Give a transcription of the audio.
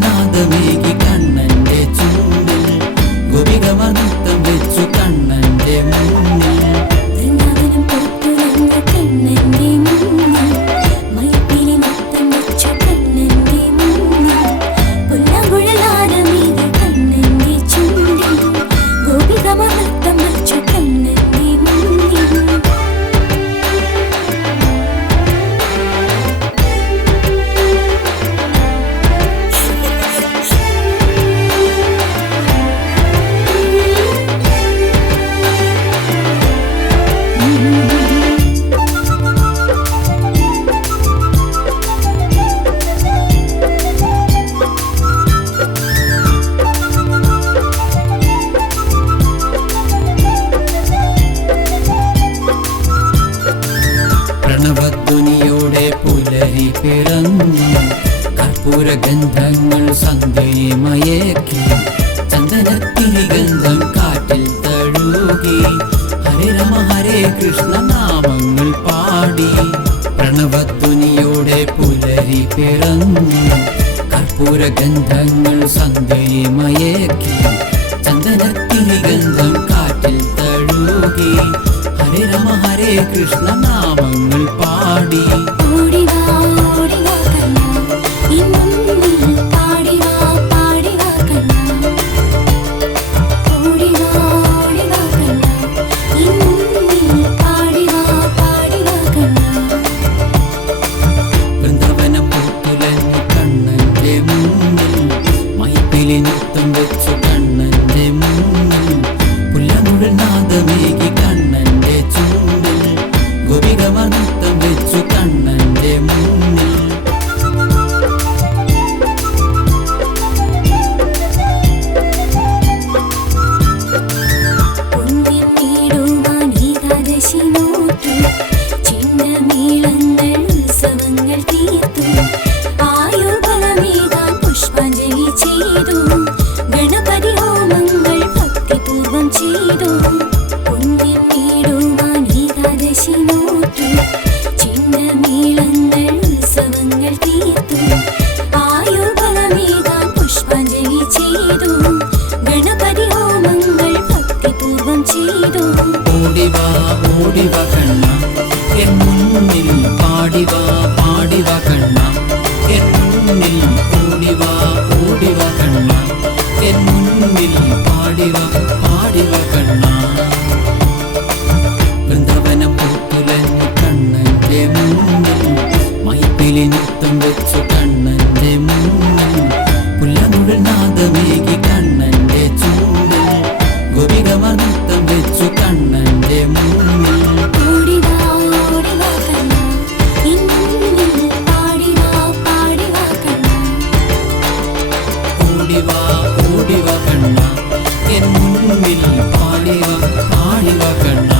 നാദമേകി കണ്ണന്റെ ചൂണ്ടിൽ ഗോപികമാർ നൃത്തം വെച്ചു കണ്ണന്റെ മുന്നിൽ. വൃന്ദാവനം പൂത്തുലഞ്ഞ കണ്ണന്റെ മുന്നിൽ മൈപ്പിലി നൃത്തം വെച്ചു കണ്ണന്റെ മുന്നിൽ പുല്ലാങ്കുഴലാരമേകി കണ്ണന്റെ ചൂണ്ടിൽ ഗോപികമാർ നൃത്തം വെച്ചു കണ്ണന്റെ മുന്നിൽ. പ്രണവധ്വനിയോടെ പുലരി പിറന്നു കർപ്പൂരഗന്ധങ്ങൾ സന്ധ്യയെ മയക്കി ചന്ദനത്തിരി ഗന്ധം കാറ്റിൽ തഴുകി ഹരേ രാമ ഹരേ കൃഷ്ണ നാമങ്ങൾ പാടി. പ്രണവധ്വനിയോടെ പുലരി പിറന്നു കർപ്പൂരഗന്ധങ്ങൾ സന്ധ്യയെ മയക്കി ചന്ദനത്തിരി ഗന്ധം കാറ്റിൽ തഴുകി ഹരേ രാമ ഹരേ കൃഷ്ണ നാമങ്ങൾ പാടി. ഓടിവാ ഓടിവാ കണ്ണാ ഈ മുന്നിൽ പാടിവാ പാടിവാ കണ്ണാ. ഓടിവാ ഓടിവാ കണ്ണാ ഈ മുന്നിൽ പാടിവാ പാടിവാ കണ്ണാ. വൃന്ദാവനം പൂത്തുലഞ്ഞ കണ്ണന്റെ മുന്നിൽ മൈപ്പിലി നൃത്തം വെച്ചു കണ്ണന്റെ മുന്നിൽ പുല്ലാങ്കുഴൽ നാദമേകി കണ്ണന്റെ ചൂണ്ടിൽ ഗോപികമാർ നൃത്തം വെച്ചു കണ്ണന്റെ മുന്നിൽ. പൊന്നിൻ നീടുവാൻ ഏകാദശി നോറ്റു ചിഹ്നമേളങ്ങൾ ഉത്സവങ്ങൾ തീർത്തു ആയുർബലമേകാൻ പുഷ്പാഞ്ജലി ചെയ്തു ഗണപതി ഹോമങ്ങൾ ഭക്തിപൂർവം ചെയ്തു. പൊന്നിൻ നീടുവാൻ ഏകാദശി നോറ്റു ചിഹ്നമേളങ്ങൾ ഉത്സവങ്ങൾ തീർത്തു ആയുർബലമേകാൻ പുഷ്പാഞ്ജലി ചെയ്തു ഗണപതി ഹോമങ്ങൾ ഭക്തിപൂർവം ചെയ്തു. ഓടിവാ ഓടിവാ കണ്ണ എൻ മുന്നിൽ പാടിവാ പാടിവാ കണ്ണ എൻ മുന്നിൽ ഓടിവാ ഓടിവാ കണ്ണ എൻ മുന്നിൽ പാടിവാ പാടിവാ കണ്ണ. വൃന്ദാവനം പൂത്തുലഞ്ഞ കണ്ണന്റെ മുന്നിൽ മൈപ്പിലി നൃത്തം വെച്ചു കണ്ണന്റെ മുന്നിൽ പുല്ലാങ്കുഴൽ നാദമേകി കണ്ണന്റെ ചൂണ്ടിൽ ഗോപികമാർ നൃത്തം വെച്ചു കണ്ണന്റെ മുന്നിൽ. ഓടിവാ ഓടിവാ കണ്ണാ ഈ മുന്നിൽ പാടിവാ പാടിവാ കണ്ണാ. ഓടിവാ ഓടിവാ കണ്ണ എൻ മുന്നിൽ പാടിവാ പാടിവാ കണ്ണ.